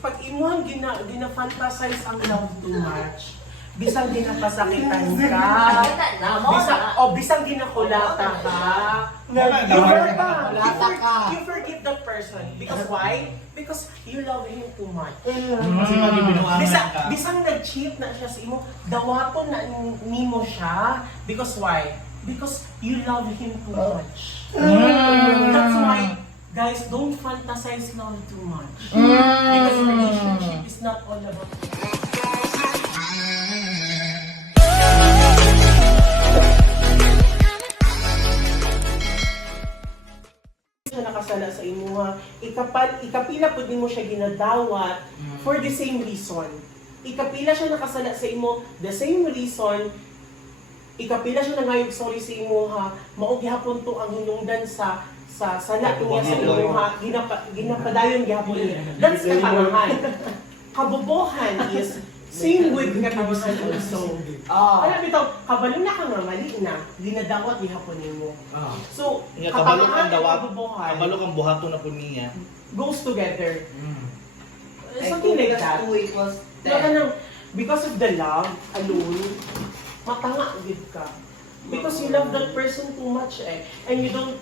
pag imuhang gina-fantasize ang love too much, bisang ginapasakitan ka, bisang ginakulata ka, you forget that person. Because why? Because you love him too much. Kasi magibinuangan ka. Bisang nag-cheat na siya sa imo, dawaton na nimo siya. Because why? Because you love him too much. That's why, guys, don't fantasize love too much. Because relationship is not all about siya nakasala sa imo ha. Ikapila pud nimo siya ginadawat for the same reason. Ikapila siya nakasala sa imo the same reason. Ikapila siya nangayog sorry sa imo ha. Mao gihapon to ang hinungdan sa sala niya sa imo ha. Ginapadayon gihapon niya. That's katangahan. Kabobohan is same with katangahan also. Alam bitaw, kabalo na ka nga mali na, ginadawat gihapon nimo. So, katangahan at kabobohan Kabalo kang buhato na po niya. goes together. Something like that. 2 equals Because of the love alone, matanga gid ka. Because you love that person too much and you don't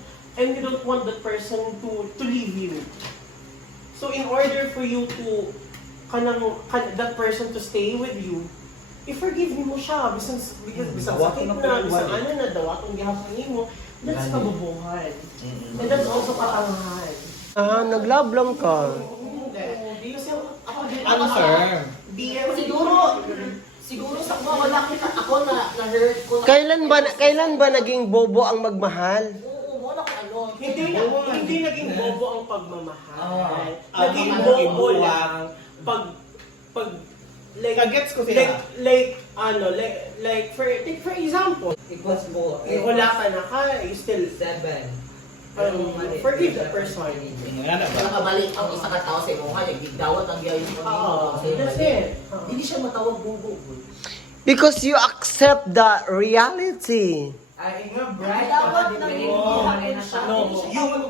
want that person to leave you. So in order for you to that person to stay with you, i-forgive mo siya because sakit na, bisang ano na dawatong gihapon nimo, that's kabobohan. And that's also katangahan. Nag-love lang ka. Kasi ako din Answer. siguro sa mga wala kita ako na-hurt ko. Kailan ba naging bobo ang magmahal? Oo, wala ko ano. Hindi naging bobo ang pagmamahal. Ah, Naging ang bobo ibuwa. lang pag Kagets ko sila. like for example, Equals mo. wala ka na ka, you still 7. forgive the person. Ano ba? Nakabalik ang isa ka tao sa imo ha, nagdawat ang gayud mo That's it. Hindi siya matawag bubo. Because you accept the reality. Ay nga, bright. Dapat No,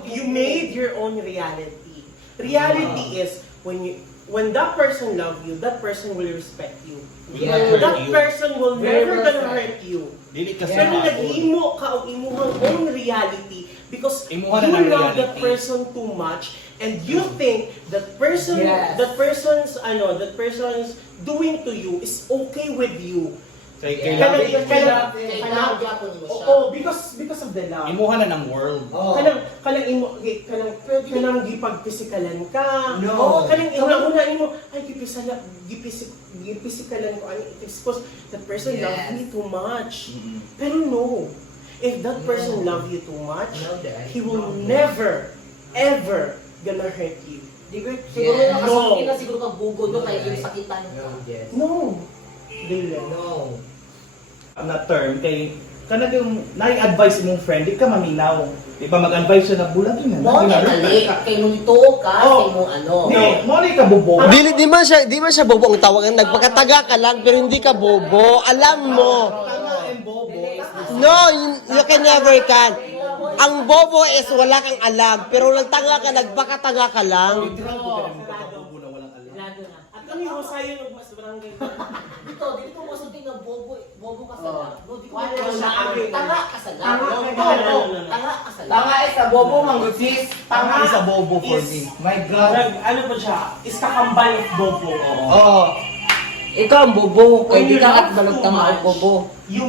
you made your own reality. Reality is when that person love you, that person will respect you. That person will never gonna hurt you. Dili kasi Pero nag-imo ka og imuhang own reality because Imuha you na ng love that reality. person too much and you think that person's doing to you is okay with you. kailangan Kailangan gyapon mo siya. Oo, because of the love. imuha na ng world. Kanang gipag-pisikalan ka. No. Kanang una imo ay gipisikalan ko ani because that person Yes. love me too much. Pero no. If that person love you too much, he will never ever gonna hurt you. Siguro No. nakasakit na siguro kang bugo doon kaya yung sakitan ka. No. Dili. No. Na term kay kanang nai-advise mong friend, di ka maminaw. Di ba mag-advise siya na bulag yun Mo na mali kay nung ito ka sa imo ano. Mo ni ka bobo. Di man siya bobo ang tawag. Nagpakataga ka lang pero hindi ka bobo. Alam mo. Tama and bobo. No, you can never can. Ang bobo is wala kang alam pero nagtanga ka, nagpakataga ka lang. Literal ko pero bobo na walang alam. At kami husayon og mas barangay. Dito mo sa tingin bobo ka sa lang. No, di ko Wala mo sa akin. tanga ka sa lang. Tanga ka. Tanga ka sa lang. Tanga is a bobo, manggutis. Tama isa bobo for is- me. My God. Ano ba siya? Is kakambal of bobo. Oo. Ikaw ang bobo. When Kaya di you ka love at balog too tama ang much, bobo. you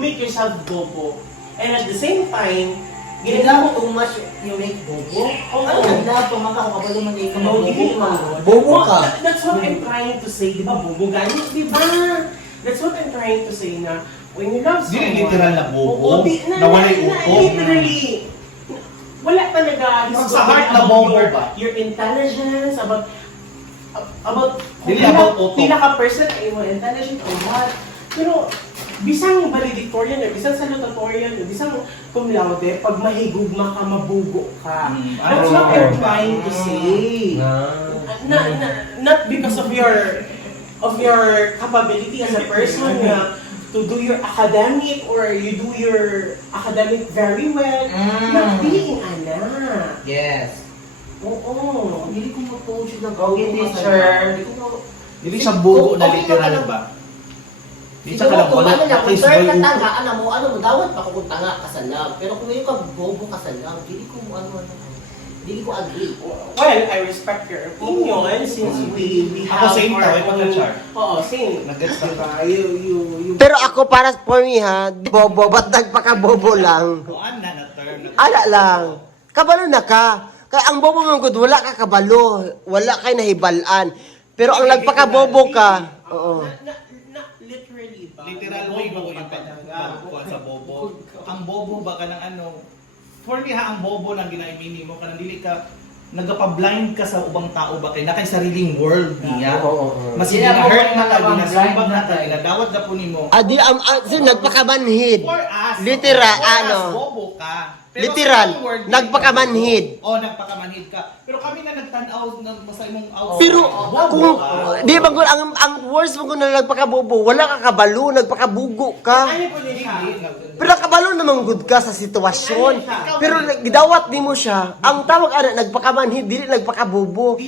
make yourself bobo. And at the same time, Ginawa mo too much you make bobo. Oo. Ano ganda pa makakabalo man din ka No, di bobo ba? ka. Bobo ka. That's what I'm trying to say, di ba? Bobo ganit, di ba? That's what I'm trying to say na when you love someone... Di literal na bobo, Oo, na walay upo. Literally. Wala talaga. Pag sa heart na bobo ba? Your intelligence, about Dili about upo. pila ka person ay mo intelligent or what. Pero bisang valedictorian, bisang salutatorian, bisang cum laude, pag mahigugma ka, mabugo ka. That's what I'm trying to say. Not because of your capability as a person to do your academic or you do your academic very well. Not being ana. Yes. Oo. Hindi ko mag-post siya ng Okay, bobo teacher. kasalanan. Hindi ko ma- Dili siya bugo na Okay literal naman. ba? Di Siguro siya ka lang kung wala. ano lang, At kung least third ka boy, tanga, ano mo, dawat pa kung tanga ka sa love. Pero kung ngayon ka bobo ka sa love, hindi ko hindi ko agree. Well, I respect your opinion since we Ako have same our tao, own- pagka-char. Oo, same. Nag-gets ka. Diba? You Pero ako para for me ha, bobo, ba't nagpakabobo lang? Kuan na term. Ala lang. Kabalo na ka. Kaya ang bobo mong good, wala ka kabalo. Wala kay nahibalan. Pero ang nagpakabobo ka, oo. Not literally ba? Literal way mo yung pagkuhan sa bobo. Ang bobo ba ka ng ano? For me ha, ang bobo lang ginaimini mo ka nang dili ka nagapa-blind ka sa ubang tao ba kay na kay sariling world niya. Mas Sila gina-hurt mo na ka, blind ginasumbag na na ka, tayo. ginadawat na po nimo. Adi, nagpakamanhid. For us, Literal, for us, ano? bobo ka. Pero Literal, sa word, nagpakamanhid. Oh, nagpakamanhid ka. Pero kami na nagtanaw ng sa imong out. Pero bobo kung, ka. di ba kung ang worst mo kung na nagpakabobo, wala ka kabalo, nagpakabugo ka. Ano po din siya? Pero kabalo naman good ka sa sitwasyon. Pero gidawat ni mo siya, ang tawag ana nagpakamanhid, dili nagpakabobo.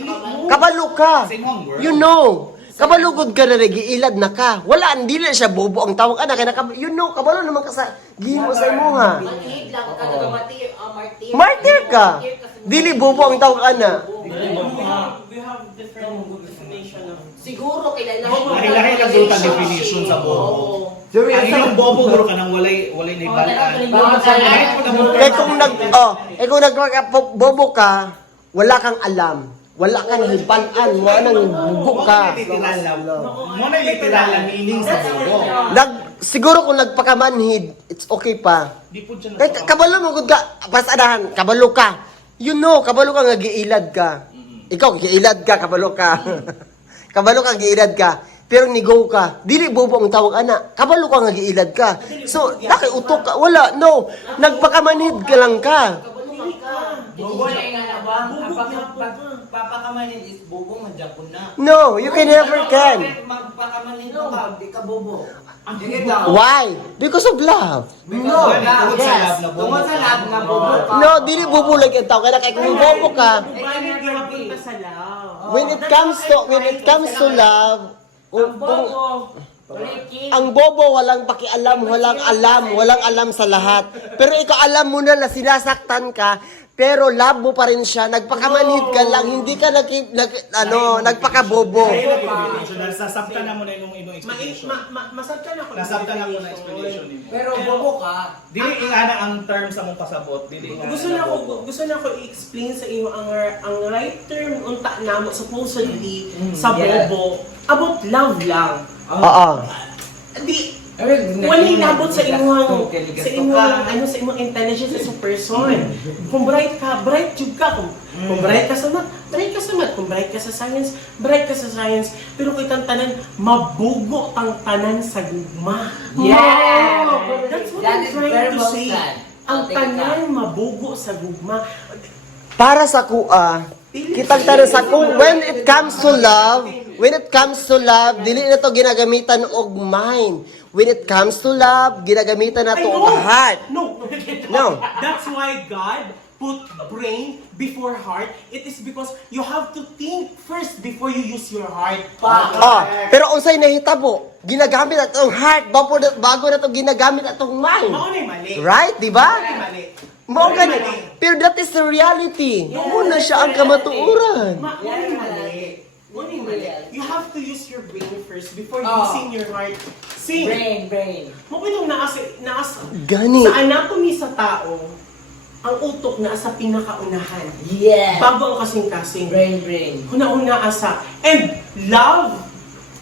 Kabalo ka. Sa imong word. You know. Kabalo good ka na giilad na ka. Wala dili siya bobo ang tawag ana kay you know, kabalo naman ka sa gihimo sa imo ha. Manhid lang ka, nagamartir, martir. Martir ka. Dili bobo ang tawag ana. We have different definition of Siguro kailangan Lahi-lahi lang doon ang definition sa bobo. Ang inyong bobo guro ka nang walay naibalaan. Kay kung kung bobo ka, wala kang alam. Wala kang hibalan, wala nang bugo ka. Mo na literal ang meaning sa bobo. Siguro kung nagpakamanhid, it's okay pa. Di po siya Kahit kabalo mo gud ka, pasadahan, kabalo ka. You know, kabalo ka nga giilad ka. Ikaw giilad ka, kabalo ka. Kabalo ka giilad ka. Pero nigo ka. Dili bobo ang tawag ana. Kabalo ka nga giilad ka. So, nakiutok ka. Wala, no. Nagpakamanhid ka lang ka. Bobo na yung alabang. Papakamalin is bobo ng Japon na. No, you can never can. Magpakamalin ka, di ka bobo. Sige daw. Why? Because of love. No, Tungkol sa love na bobo. Tungkol sa love na bobo ka. No, dili bobo lang ang tao. Kaya kung bobo ka, bakit gihapon pa sa love? when it comes to love, kung ang bobo walang pakialam, walang alam sa lahat. Pero ikaw alam mo na sinasaktan ka, pero love mo pa rin siya, nagpakamanhid ka lang, hindi ka nagpakabobo. So, nasasabtan na mo na yung explanation. Masabtan ako. Nasabtan na mo na explanation nimo. Pero bobo ka. Dili ingana ang term sa mong pasabot, dili ingana. Gusto na ko i-explain sa iyo ang right term unta namo supposedly sa bobo about love lang. Oo. Di wala inabot sa imong intelligence as a person. Kung bright ka, bright jud ka. Kung bright ka sa math, bright ka sa math. Kung bright ka sa science, bright ka sa science. Pero kay tanan mabugo ang tanan sa gugma. Yeah! That's what That I'm is trying very to well say. said. Ang I'll take it tanan mabugo sa gugma. Para sa kuha, kitang tanong sa kung when it comes to love, dili na to ginagamitan og mind. When it comes to love, ginagamitan na to og heart. No. No. That's why God put brain before heart. It is because you have to think first before you use your heart. Pero unsay nahitabo, ginagamit atong heart bago na to ginagamit atong mind. Mao na mali. Right, di ba? Mali. Mao gani. Pero that is the reality. Una siya ang kamatuoran. Mali. You have to use your brain first before Oh. using your heart. See, Brain. mo itong naas Gani. sa anatomy sa tao, ang utok na sa pinakaunahan. Yeah. Bago ang kasing-kasing. Brain. Una-una asa. And love,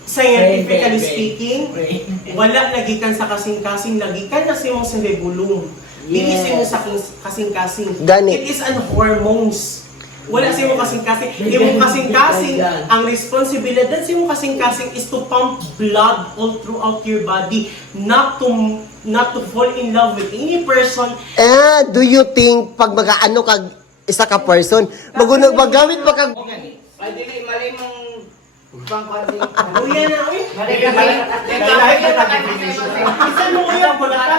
scientifically Brain. speaking, Brain. wala nagikan sa kasing-kasing, nagikan na sa imong cerebellum. Dili sa imong kasing-kasing. Gani. It is an hormones. Wala sa imong kasing-kasing. Imong kasing-kasing, ang responsibilidad sa imong kasing-kasing is to pump blood all throughout your body, not to fall in love with any person. Do you think pag mag-ano kag isa ka person, magamit pa kag Ay, dili, mali mong pangkwanting. Uya na, uy. Lahi-lahi ka definition. Isa mo uya, wala ka.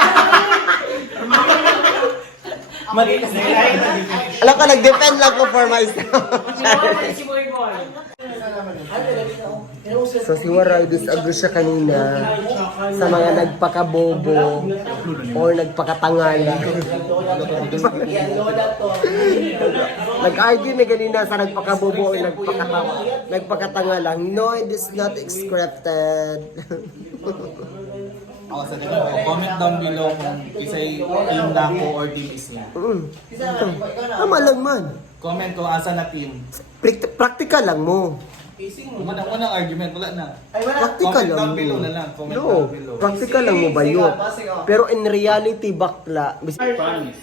Alam ko, nag-depend lang ko for myself. Si Boy Boy. So si Waray, disagree siya kanina sa mga nagpakabobo or nagpakatangala. Nag-argue na kanina sa nagpakabobo o nagpakatangala. No, it is not scripted. Ako sa ganun, comment down below kung isa'y team Daco or team Isla. Tama lang man. Comment kung asa na team. Practical lang mo. Unang argument, wala na. Practical Comment lang down below mo. na lang. Comment No, down below. practical lang mo ba yun? Pero in reality, bakla. Promise.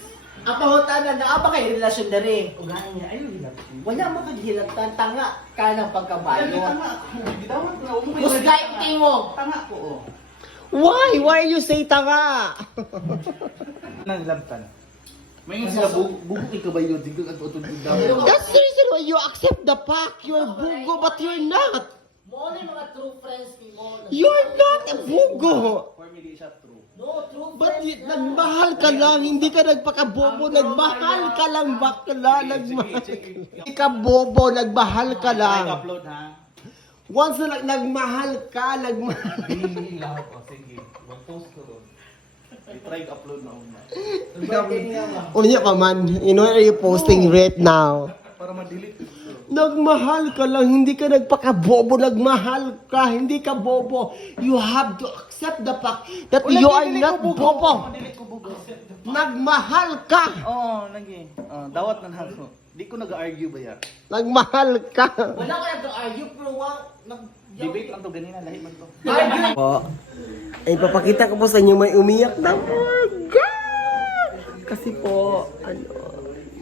Ang pahutanan na apa kay relasyon na rin. Ugahan niya, ayun, wala makagilatan, tanga ka ng pagkabayo. Musgay tingog. Tanga ko, oh. Why? Why you say tanga? Naglabtan. May yung sila bubukit ka ba yun? Digil at utod daw. That's the reason why you accept the fact you're bugo but you're not. Mo na yung mga true friends ni mo. You're not a bugo. For me, di siya true. No, true But friends. nagmahal ka lang, hindi ka nagpakabobo, nagmahal ka lang bakla, nagmahal ka. Hindi ka bobo, nagmahal ka lang. Upload ha. Once na nagmahal ka, nagmahal. Hindi lang ako. Sige. Mag-post ko doon. I-try upload na una. Unya pa man, you know what are you posting right now? Para ma-delete ko. Nagmahal ka lang, hindi ka nagpakabobo, nagmahal ka, hindi ka bobo. You have to accept the fact that you are not bobo. Delete ko bugo. Nagmahal ka. Oo, lagi. Dawat na ako. Di ko nag-argue ba yan? Nagmahal ka. Wala ka nag-argue, pero Debate lang to ganina. Lahi man to. Po, ay papakita ko po sa inyo may umiyak na mga. Kasi po,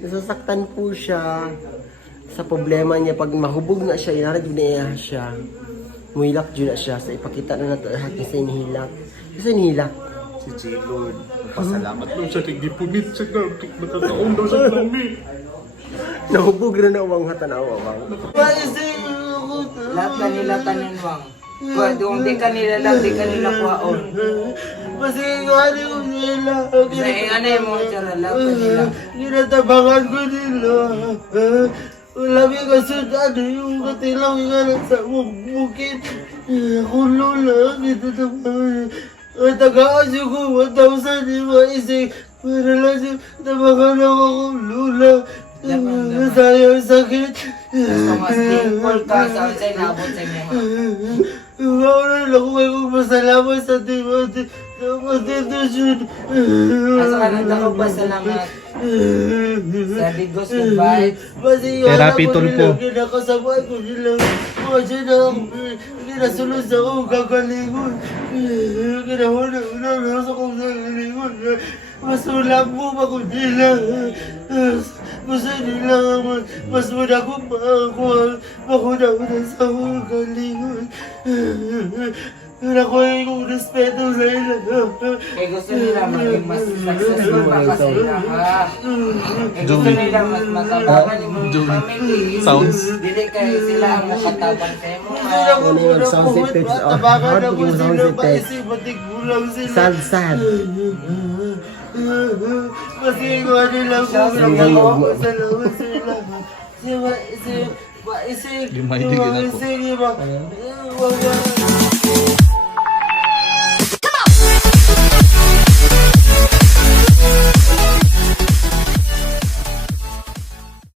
nasasaktan po siya sa problema niya. Pag mahubog na siya, inarad na siya. Muhilak dyan na siya. So ipakita na natin lahat kasi inihilak. Kasi inihilak. Si J-Lord, pasalamat daw siya kay Gipunit siya na nakataon daw siya namin. Nahubog na na uwang hatanawa. Lahat kanila tanin wang. Kung di kanila lang, di kanila kuhaon. Masingani ko nila. Sa ano yung mga tsara, lahat kanila. Ginatabangan ko nila. Labi kasi ano yung katilang nga sa bukid. Ako lola, ginatabangan. Tagaan siya ko 1,000 yung maisig. Para lang siya tabangan ako kong lola. Sayang sakit. Basta mas thankful ka sa sa'yo naabot sa mga. Mauna lang ako kayo magpasalamat sa Timothy na konstitusyon. Asa ka nang salamat sa Digos Goodbye. Therapy tulpo. Kinakasabay ko nila. Mga siya na ako. Kinasunod sa akong kagalingon. Kinahuna sa akong kagalingon. Masulang mo ba ko nila? Gusto nila mas muna ko pa ako. Makuna sa akong kagalingon. Ako ay kong respeto sa ila. Kaya gusto nila maging mas successful pa ka sa ila ha. Kaya gusto nila mas matabangan yung mga family. Sounds. Dili kayo sila ang makatabang sa mo ha. Ano yung sound effects? Tabakan ako sila, paisip, batik gulang sila. Sad, sad. Kasi nga nila ko sa mga salamat sila. Isip, Yung mahilig yun ako. isip,